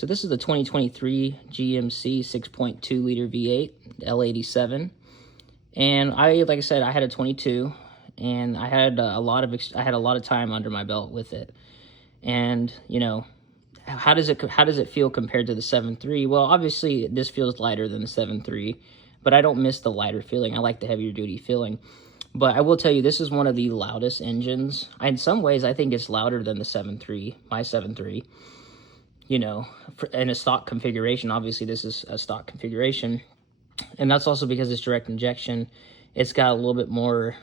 so this is the 2023 GMC 6.2 liter V8 L87, and like I said, I had a 22, and I had a lot of time under my belt with it. And you know, how does it feel compared to the 7.3? Well, obviously this feels lighter than the 7.3, but I don't miss the lighter feeling. I like the heavier duty feeling. But I will tell you, this is one of the loudest engines. In some ways, I think it's louder than the 7.3, my 7.3. You know, in a stock configuration. Obviously, this is a stock configuration. And that's also because it's direct injection. It's got a little bit more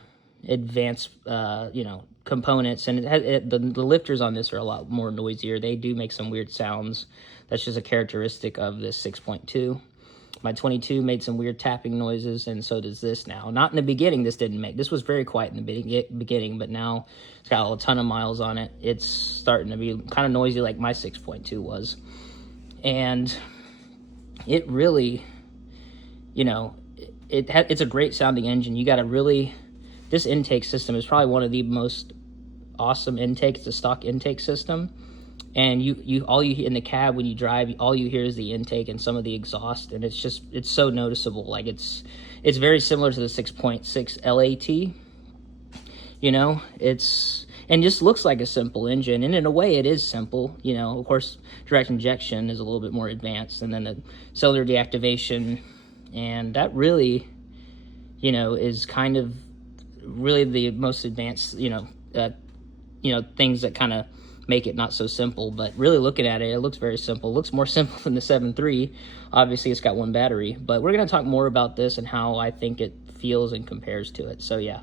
advanced, you know, components. And the lifters on this are a lot more noisier. They do make some weird sounds. That's just a characteristic of this 6.2. My 22 made some weird tapping noises, and so does this now. Not in the beginning, this was very quiet in the beginning, but now it's got a ton of miles on it. It's starting to be kind of noisy like my 6.2 was. And it really, you know, it's a great sounding engine. You got to really, this intake system is probably one of the most awesome intakes, the stock intake system. And all you hear in the cab when you drive, all you hear is the intake and some of the exhaust, and it's so noticeable. Like it's very similar to the 6.6 LAT. You know, and just looks like a simple engine, and in a way it is simple. You know, of course, direct injection is a little bit more advanced, and then the cellular deactivation, and that really, you know, is kind of really the most advanced, you know, things that kind of make it not so simple. But really looking at it, it looks very simple. It looks more simple than the 7.3. Obviously, it's got one battery. But we're going to talk more about this and how I think it feels and compares to it. So, yeah.